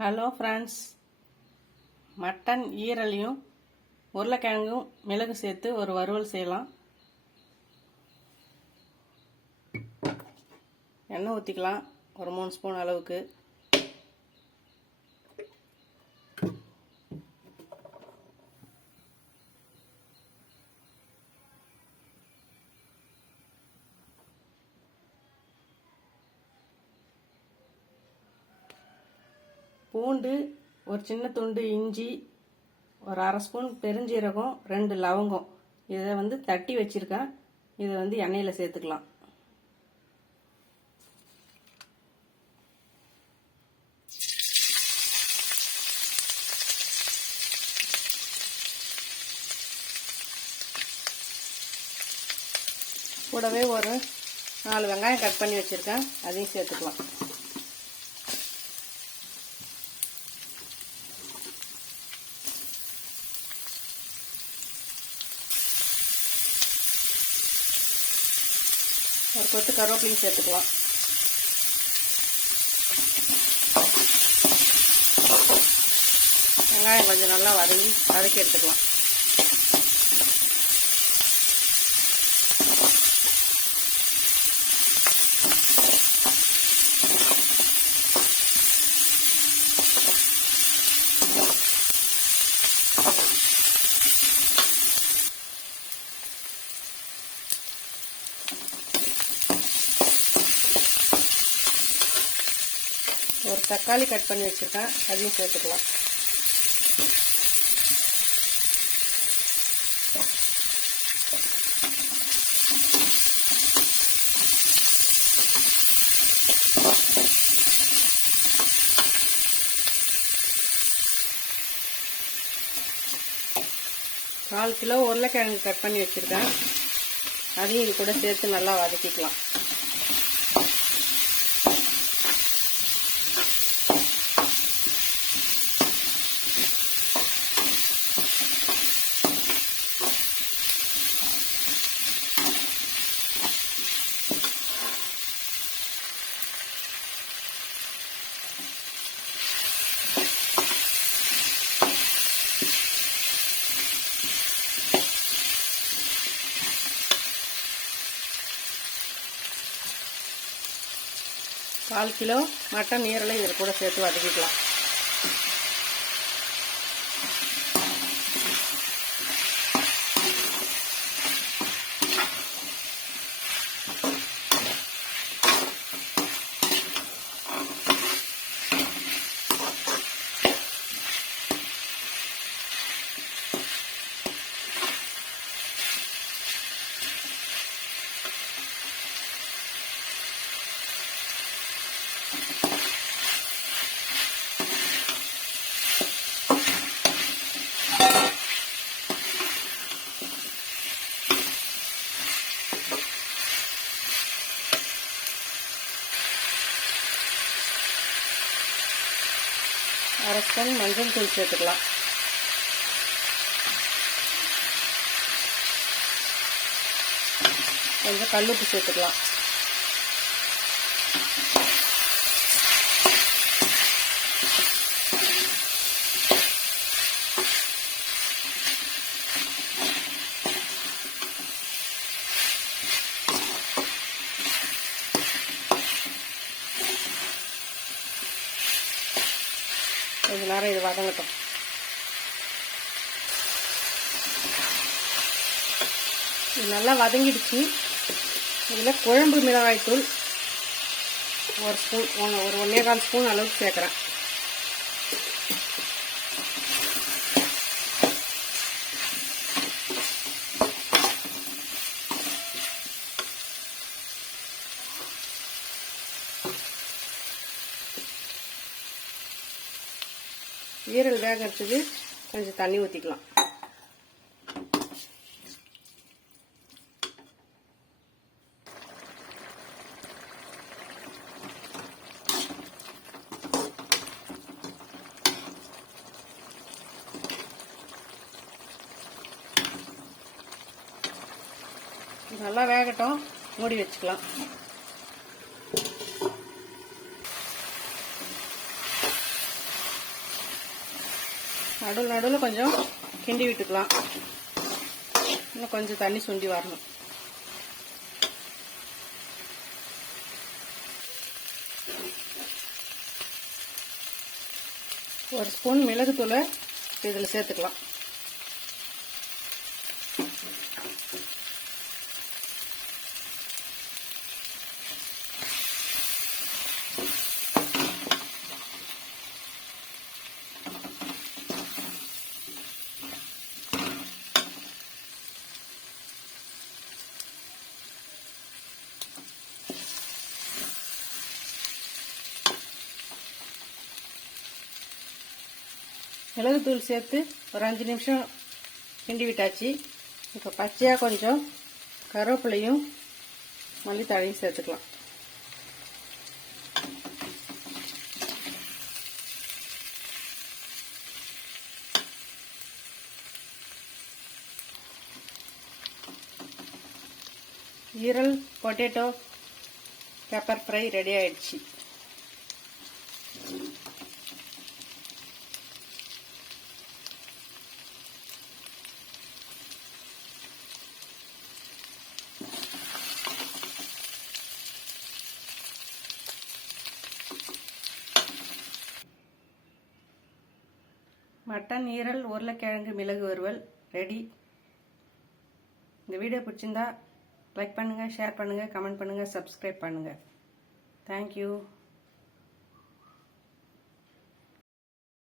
Hello friends mutton ஈரலையும் உருளைக்கிழங்கும் மிளகு சேர்த்து ஒரு வறுவல் செய்யலாம். எண்ணெய் ஊற்றிக்கலாம் ஒரு மூணு ஸ்பூன் அளவுக்கு. பூண்டு ஒரு சின்ன துண்டு இஞ்சி ஒரு அரை ஸ்பூன் பெருஞ்சீரகம் ரெண்டு லவங்கம். இதை வந்து தட்டி வச்சுருக்கேன். இதை வந்து எண்ணெயில் சேர்த்துக்கலாம். கூடவே ஒரு நாலு வெங்காயம் கட் பண்ணி வச்சுருக்கேன். அதையும் சேர்த்துக்கலாம். ஒரு கொத்து கருவேப்பிலையும் சேர்த்துக்கலாம். வெங்காயம் கொஞ்சம் நல்லா வதங்கி வதக்கி எடுத்துக்கலாம். ஒரு தக்காளி கட் பண்ணி வச்சுருக்கேன். அதையும் சேர்த்துக்கலாம். கால் கிலோ உருளைக்கிழங்கு கட் பண்ணி வச்சுருக்கேன். அதையும் இது கூட சேர்த்து நல்லா வதக்கிக்கலாம். கால் கிலோ மட்டன் ஈரலை இதில் கூட சேர்த்து வதக்கிக்கலாம். அரை ஸ்பூன் மஞ்சள் தூள் சேர்த்துக்கலாம். கொஞ்சம் கல்லுப்பு சேர்த்துக்கலாம். கொஞ்ச நேரம் இது வதங்கட்டும். இது நல்லா வதங்கிடுச்சு. இதில் குழம்பு மிளகாய் தூள் ஒரு ஸ்பூன் ஒன்று ஒரு ஒன்றே கால் ஸ்பூன் அளவுக்கு சேர்க்குறேன். ஈரல் வேகிறதுக்கு கொஞ்சம் தண்ணி ஊற்றிக்கலாம் நல்லா வேகட்டும். மூடி வச்சுக்கலாம். நடுவில் நடுவில் கொஞ்சம் கிண்டி விட்டுக்கலாம். இன்னும் கொஞ்சம் தண்ணி சுண்டி வரணும். ஒரு ஸ்பூன் மிளகுத்தூளை இதில் சேர்த்துக்கலாம். மிளகுத்தூள் சேர்த்து ஒரு அஞ்சு நிமிஷம் கிண்டி விட்டாச்சு. இப்போ பச்சையாக கொஞ்சம் கருவேப்பிலையும் மல்லித்தழையும் சேர்த்துக்கலாம். ஈரல் பொட்டேட்டோ பெப்பர் ஃப்ரை ரெடி ஆயிடுச்சு. மட்டன் ஈரல் உருளைக்கிழங்கு மிளகு வறுவல் ரெடி இந்த வீடியோ பிடிச்சிருந்தா லைக் பண்ணுங்கள் ஷேர் பண்ணுங்கள் கமெண்ட் பண்ணுங்கள் சப்ஸ்கிரைப் பண்ணுங்கள் தேங்க்யூ